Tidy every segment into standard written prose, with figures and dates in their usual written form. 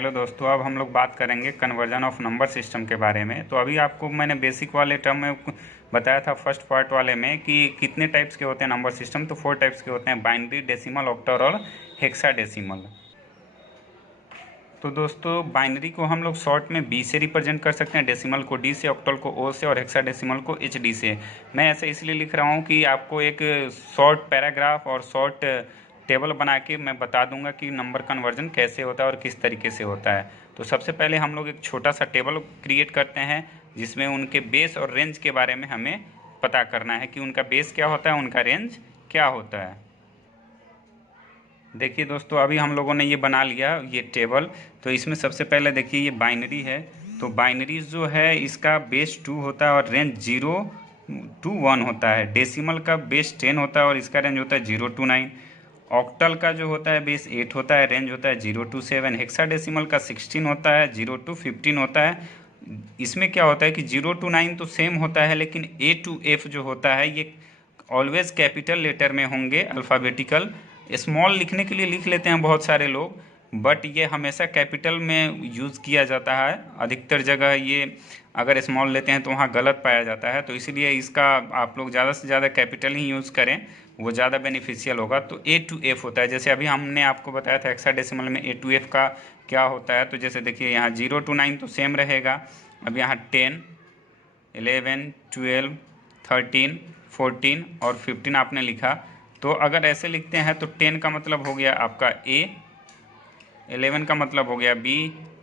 Hello दोस्तों, अब हम लोग बात करेंगे कन्वर्जन ऑफ नंबर सिस्टम के बारे में। तो अभी आपको मैंने बेसिक वाले टर्म में बताया था फर्स्ट पार्ट वाले में कि कितने टाइप्स के होते हैं नंबर सिस्टम। तो 4 टाइप्स के होते हैं, बाइनरी, डेसिमल, ऑक्टल और हेक्साडेसिमल। तो दोस्तों बाइनरी को हम लोग शॉर्ट में बी से रिप्रेजेंट कर सकते हैं, डेसिमल को डी से, ऑक्टल को ओ से और हेक्साडेसिमल को एच डी से। मैं ऐसे इसलिए लिख रहा हूँ कि आपको एक शॉर्ट पैराग्राफ और शॉर्ट टेबल बना के मैं बता दूंगा कि नंबर कन्वर्जन कैसे होता है और किस तरीके से होता है। तो सबसे पहले हम लोग एक छोटा सा टेबल क्रिएट करते हैं जिसमें उनके बेस और रेंज के बारे में हमें पता करना है कि उनका बेस क्या होता है, उनका रेंज क्या होता है। देखिए दोस्तों, अभी हम लोगों ने ये बना लिया ये टेबल। तो इसमें सबसे पहले देखिए ये बाइनरी है। तो बाइनरी जो है इसका बेस 2 होता है और रेंज 0 to 1 होता है। डेसिमल का बेस 10 होता है और इसका रेंज होता है 0 to 9। ऑक्टल का जो होता है बेस 8 होता है, रेंज होता है 0 to 7। हेक्साडेसिमल का 16 होता है, 0 to 15 होता है। इसमें क्या होता है कि 0 to 9 तो सेम होता है, लेकिन A to F जो होता है ये ऑलवेज कैपिटल लेटर में होंगे, अल्फ़ाबेटिकल। स्मॉल लिखने के लिए लिख लेते हैं बहुत सारे लोग, बट ये हमेशा कैपिटल में यूज़ किया जाता है। अधिकतर जगह ये अगर स्मॉल लेते हैं तो वहाँ गलत पाया जाता है, तो इसलिए इसका आप लोग ज़्यादा से ज़्यादा कैपिटल ही यूज़ करें, वो ज़्यादा बेनिफिशियल होगा। तो A to F होता है, जैसे अभी हमने आपको बताया था हेक्साडेसिमल में A to F का क्या होता है। तो जैसे देखिए यहाँ 0 to 9 तो सेम रहेगा। अब यहाँ 10, 11, 12, 13, 14 और 15 आपने लिखा। तो अगर ऐसे लिखते हैं तो 10 का मतलब हो गया आपका ए, 11 का मतलब हो गया बी,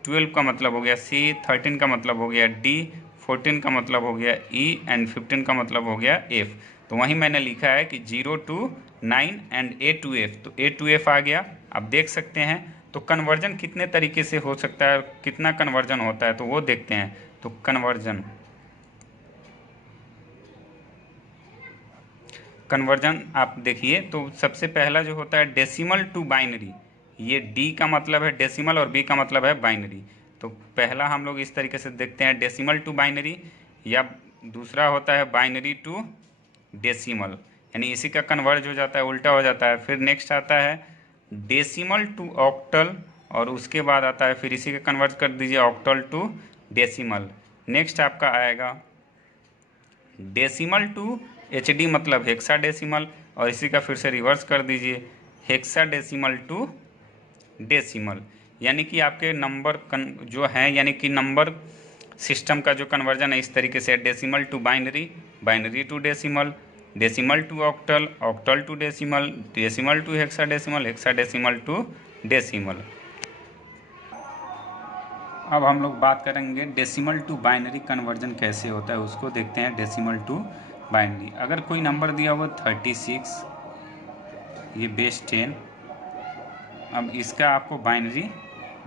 12 का मतलब हो गया सी, 13 का मतलब हो गया डी, 14 का मतलब हो गया ई एंड 15 का मतलब हो गया एफ। तो वहीं मैंने लिखा है कि 0 to 9 and A to F. तो ए टू एफ आ गया। आप देख सकते हैं। तो कन्वर्जन कितने तरीके से हो सकता है, कितना कन्वर्जन होता है, तो वो देखते हैं। तो कन्वर्जन आप देखिए, तो सबसे पहला जो होता है डेसिमल टू बाइनरी। ये डी का मतलब है डेसिमल और बी का मतलब है बाइनरी। तो पहला हम लोग इस तरीके से देखते हैं, डेसिमल टू बाइनरी, या दूसरा होता है बाइनरी टू डेसिमल, यानी इसी का कन्वर्ज हो जाता है, उल्टा हो जाता है। फिर नेक्स्ट आता है डेसिमल टू ऑक्टल, और उसके बाद आता है फिर इसी का कन्वर्ज कर दीजिए ऑक्टल टू डेसिमल। नेक्स्ट आपका आएगा डेसिमल टू एच डी मतलब हेक्सा डेसिमल, और इसी का फिर से रिवर्स कर दीजिए हेक्सा डेसिमल टू डेसिमल। यानी कि आपके नंबर जो हैं, यानी कि नंबर सिस्टम का जो कन्वर्जन है इस तरीके से, decimal to binary, binary to decimal, decimal to octal, octal to decimal, decimal to hexadecimal, hexadecimal to decimal. अब हम लोग बात करेंगे डेसिमल टू बाइनरी कन्वर्जन कैसे होता है, उसको देखते हैं। डेसिमल टू बाइनरी, अगर कोई नंबर दिया हुआ 36, ये बेस 10, अब इसका आपको बाइनरी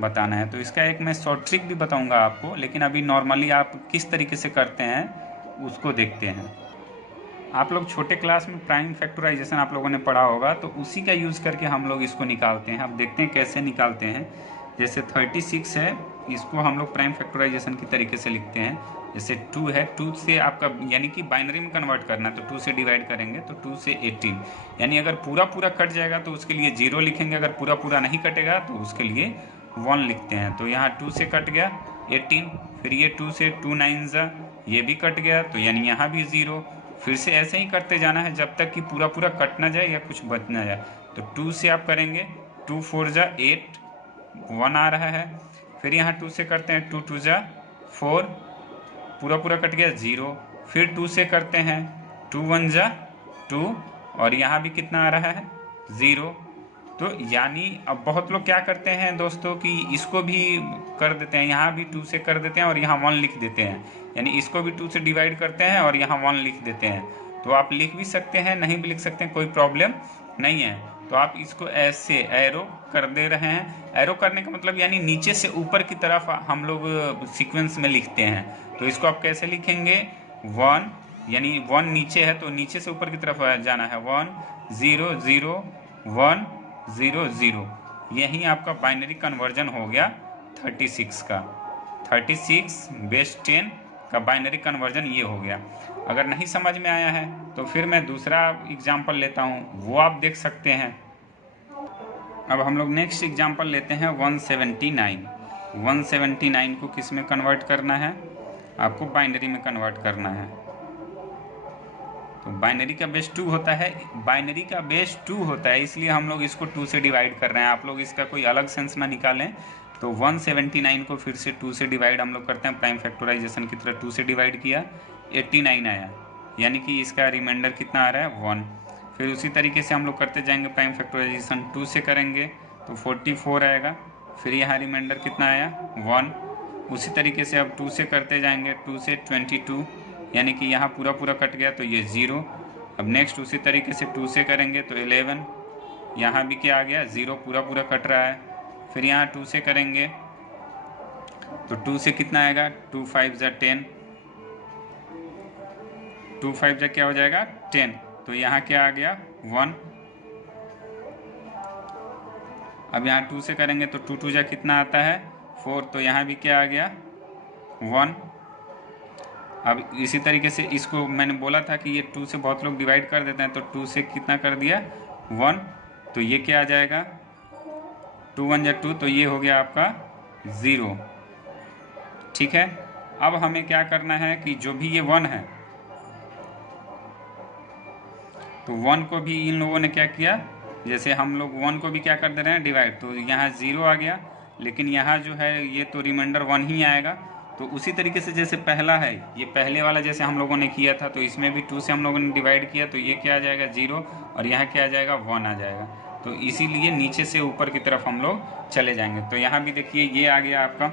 बताना है। तो इसका एक मैं शॉर्ट ट्रिक भी बताऊंगा आपको, लेकिन अभी नॉर्मली आप किस तरीके से करते हैं उसको देखते हैं। आप लोग छोटे क्लास में प्राइम फैक्टराइजेशन आप लोगों ने पढ़ा होगा, तो उसी का यूज़ करके हम लोग इसको निकालते हैं। अब देखते हैं कैसे निकालते हैं। जैसे 36 है, इसको हम लोग प्राइम फैक्टराइजेशन की तरीके से लिखते हैं। जैसे 2 है, 2 से आपका यानी कि बाइनरी में कन्वर्ट करना है, तो 2 से डिवाइड करेंगे तो 2 से 18, यानी अगर पूरा पूरा कट जाएगा तो उसके लिए 0 लिखेंगे, अगर पूरा पूरा नहीं कटेगा तो उसके लिए 1 लिखते हैं। तो यहाँ 2 से कट गया 18, फिर ये 2 से 2 9 ये भी कट गया, तो यानी यहाँ भी 0। फिर से ऐसे ही करते जाना है जब तक कि पूरा पूरा कट ना जाए या कुछ बच ना जाए। तो 2 से आप करेंगे 2 4 8, 1 आ रहा है। फिर यहाँ 2 से करते हैं 2 2 4, पूरा पूरा कट गया 0। फिर 2 से करते हैं 2 1 2, और यहाँ भी कितना आ रहा है 0। तो यानी अब बहुत लोग क्या करते हैं दोस्तों कि इसको भी कर देते हैं, यहाँ भी 2 से कर देते हैं और यहाँ 1 लिख देते हैं, यानी इसको भी 2 से डिवाइड करते हैं और यहाँ 1 लिख देते हैं। तो आप लिख भी सकते हैं, नहीं भी लिख सकते हैं, कोई प्रॉब्लम नहीं है। तो आप इसको ऐसे एरो कर दे रहे हैं। एरो करने का मतलब यानी नीचे से ऊपर की तरफ हम लोग सीक्वेंस में लिखते हैं। तो इसको आप कैसे लिखेंगे, 1, यानी 1 नीचे है तो नीचे से ऊपर की तरफ जाना है, 1 0 0 1 0 0। यही आपका बाइनरी कन्वर्जन हो गया 36 का। 36 बेस 10 का बाइनरी कन्वर्जन ये हो गया। अगर नहीं समझ में आया है तो फिर मैं दूसरा एग्जाम्पल लेता हूँ, वो आप देख सकते हैं। अब हम लोग नेक्स्ट एग्जाम्पल लेते हैं 179। 179 को किस में कन्वर्ट करना है, आपको बाइनरी में कन्वर्ट करना है। तो बाइनरी का बेस 2 होता है, बाइनरी का बेस 2 होता है, इसलिए हम लोग इसको 2 से डिवाइड कर रहे हैं। आप लोग इसका कोई अलग सेंस ना निकालें। तो 179 को फिर से 2 से डिवाइड हम लोग करते हैं, प्राइम फैक्टराइजेशन की तरह 2 से डिवाइड किया, 89 आया, यानी कि इसका रिमाइंडर कितना आ रहा है 1। फिर उसी तरीके से हम लोग करते जाएंगे, प्राइम फैक्टराइजेशन 2 से करेंगे तो 44 आएगा। फिर यहाँ रिमाइंडर कितना आया 1। उसी तरीके से अब 2 से करते जाएंगे, 2 से 22, यानी कि यहाँ पूरा पूरा कट गया तो ये 0। अब नेक्स्ट उसी तरीके से 2 से करेंगे तो 11, यहाँ भी क्या आ गया 0, पूरा पूरा कट रहा है। फिर यहाँ 2 से करेंगे तो 2 से कितना आएगा 2 5 जा 10, 2 5 जा क्या हो जाएगा 10, तो यहाँ क्या आ गया 1। अब यहाँ 2 से करेंगे तो 2 2 जा कितना आता है 4, तो यहाँ भी क्या आ गया 1। अब इसी तरीके से इसको मैंने बोला था कि ये 2 से बहुत लोग डिवाइड कर देते हैं, तो 2 से कितना कर दिया 1, तो ये क्या आ जाएगा 2 1 जा 2, तो ये हो गया आपका 0। ठीक है, अब हमें क्या करना है कि जो भी ये 1 है, तो 1 को भी इन लोगों ने क्या किया, जैसे हम लोग 1 को भी क्या कर दे रहे हैं डिवाइड, तो यहाँ 0 आ गया, लेकिन यहाँ जो है ये तो रिमाइंडर 1 ही आएगा। तो उसी तरीके से जैसे पहला है, ये पहले वाला जैसे हम लोगों ने किया था, तो इसमें भी 2 से हम लोगों ने डिवाइड किया, तो ये क्या आ जाएगा 0, और यहाँ क्या आ जाएगा 1 आ जाएगा। तो इसीलिए नीचे से ऊपर की तरफ हम लोग चले जाएंगे। तो यहाँ भी देखिए ये आ गया आपका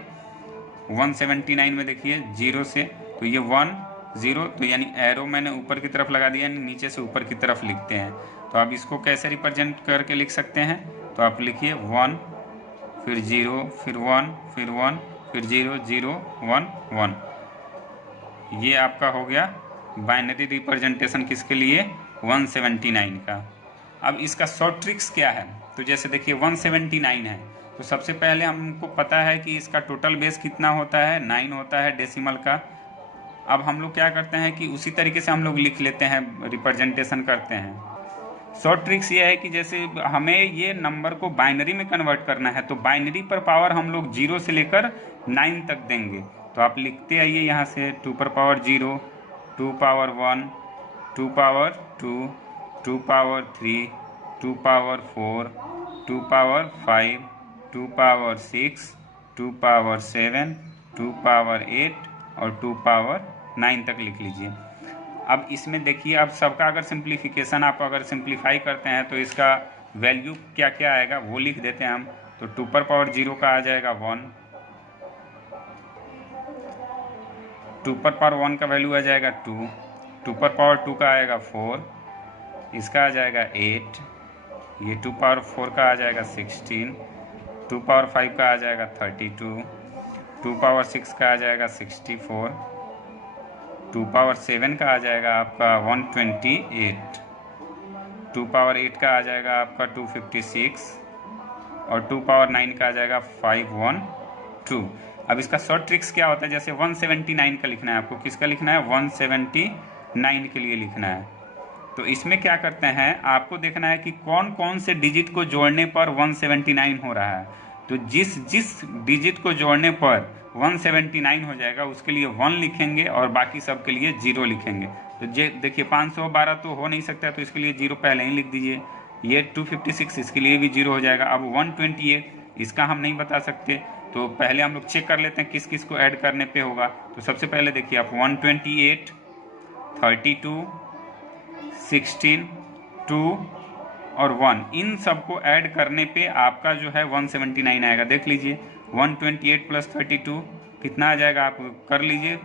179 में, देखिए 0 से, तो ये 1 0, तो यानी एरो मैंने ऊपर की तरफ लगा दिया, यानी नीचे से ऊपर की तरफ लिखते हैं। तो आप इसको कैसे रिप्रेजेंट करके लिख सकते हैं, तो आप लिखिए 1 फिर 0 फिर 1 फिर 1 फिर 0 0 1 1। ये आपका हो गया बाइनरी रिप्रेजेंटेशन किसके लिए 179 का। अब इसका शॉर्ट ट्रिक्स क्या है, तो जैसे देखिए 179 है, तो सबसे पहले हमको पता है कि इसका टोटल बेस कितना होता है 9 होता है डेसिमल का। अब हम लोग क्या करते हैं कि उसी तरीके से हम लोग लिख लेते हैं, रिप्रेजेंटेशन करते हैं। शॉर्ट ट्रिक्स ये है कि जैसे हमें ये नंबर को बाइनरी में कन्वर्ट करना है, तो बाइनरी पर पावर हम लोग 0 से लेकर 9 तक देंगे। तो आप लिखते आइए यहाँ से 2 पर power 0, 2 power 1, 2 power 2, 2 power 3, 2 power 4, 2 power 5, 2 power 6, 2 power 7, 2 power 8 और 2 पावर 9 तक लिख लीजिए। अब इसमें देखिए, अब सबका अगर सिंप्लीफिकेशन आप अगर सिंप्लीफाई करते हैं तो इसका वैल्यू क्या क्या आएगा वो लिख देते हैं हम। तो 2 पर पावर 0 का आ जाएगा 1, 2 पर पावर 1 का वैल्यू आ जाएगा 2, 2 पर पावर 2 का आएगा 4, इसका आ जाएगा 8, ये 2 पावर 4 का आ जाएगा 16, 2 पावर 5 का आ जाएगा 32, 2 पावर 6 का आ जाएगा 64, 2 पावर 7 का आ जाएगा आपका 128, 2 पावर 8 का आ जाएगा आपका 256 और 2 पावर 9 का आ जाएगा 512। अब इसका शॉर्ट ट्रिक्स क्या होता है, जैसे 179 का लिखना है आपको, किसका लिखना है 179 के लिए लिखना है। तो इसमें क्या करते हैं, आपको देखना है कि कौन कौन से डिजिट को जोड़ने पर 179 हो रहा है। तो जिस जिस डिजिट को जोड़ने पर 179 हो जाएगा उसके लिए 1 लिखेंगे और बाकी सब के लिए 0 लिखेंगे। तो देखिए 512 तो हो नहीं सकता, तो इसके लिए 0 पहले ही लिख दीजिए। ये 256 इसके लिए भी 0 हो जाएगा। अब 128 इसका हम नहीं बता सकते, तो पहले हम लोग चेक कर लेते हैं किस किस को ऐड करने पे होगा। तो सबसे पहले देखिए आप 128, 32, 16, 2 और 1, इन सबको ऐड करने पे आपका जो है 179 आएगा। देख लीजिए 128 प्लस 32 कितना आ जाएगा, आप कर लीजिए।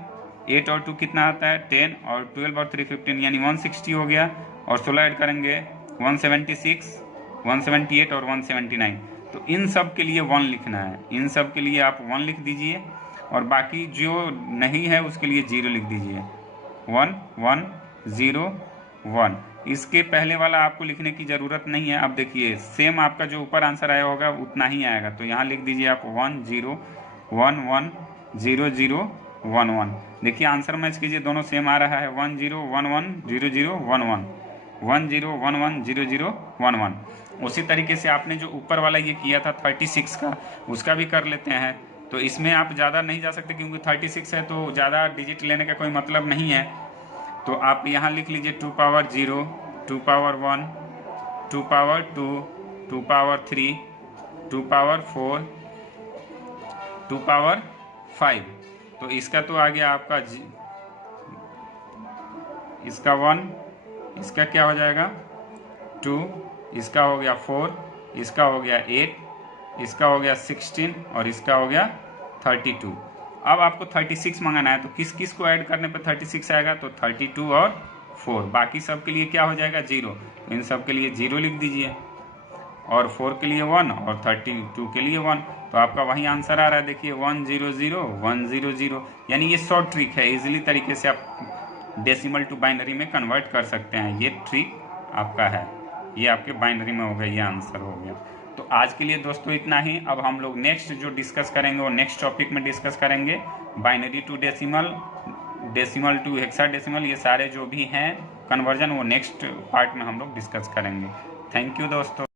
8 और 2 कितना आता है 10, और 12 और 3 15, यानी 160 हो गया। और 16 ऐड करेंगे 176, 178 और 179। तो इन सब के लिए 1 लिखना है, इन सब के लिए आप 1 लिख दीजिए और बाकी जो नहीं है उसके लिए 0 लिख दीजिए। 1 1 0 1, इसके पहले वाला आपको लिखने की ज़रूरत नहीं है। अब देखिए सेम आपका जो ऊपर आंसर आया होगा उतना ही आएगा, तो यहाँ लिख दीजिए आप 1 0 1 1 0 0 1 1। देखिए आंसर मैच कीजिए, दोनों सेम आ रहा है 1 0 1 1 0 0 1 1 1 0 1 1 0 0 1 1। उसी तरीके से आपने जो ऊपर वाला ये किया था 36 का, उसका भी कर लेते हैं। तो इसमें आप ज़्यादा नहीं जा सकते क्योंकि 36 है तो ज़्यादा डिजिट लेने का कोई मतलब नहीं है। तो आप यहाँ लिख लीजिए 2 power 0, 2 power 1, 2 power 2, 2 power 3, 2 power 4, 2 power 5। तो इसका तो आ गया आपका इसका 1, इसका क्या हो जाएगा 2, इसका हो गया 4, इसका हो गया 8, इसका हो गया 16 और इसका हो गया 32। अब आपको 36 मंगाना है तो किस किस को ऐड करने पे 36 आएगा, तो 32 और 4। बाकी सब के लिए क्या हो जाएगा 0, तो इन सब के लिए 0 लिख दीजिए और 4 के लिए 1 और 32 के लिए 1। तो आपका वही आंसर आ रहा है, देखिए 1 0 0 1 0 0। यानी ये शॉर्ट ट्रिक है, इजीली तरीके से आप डेसिमल टू बाइनरी में कन्वर्ट कर सकते हैं। ये ट्रिक आपका है, ये आपके बाइनरी में हो गया, ये आंसर हो गया। तो आज के लिए दोस्तों इतना ही। अब हम लोग नेक्स्ट जो डिस्कस करेंगे वो नेक्स्ट टॉपिक में डिस्कस करेंगे, binary to decimal, decimal to hexadecimal, ये सारे जो भी हैं कन्वर्जन वो नेक्स्ट पार्ट में हम लोग डिस्कस करेंगे। थैंक यू दोस्तों।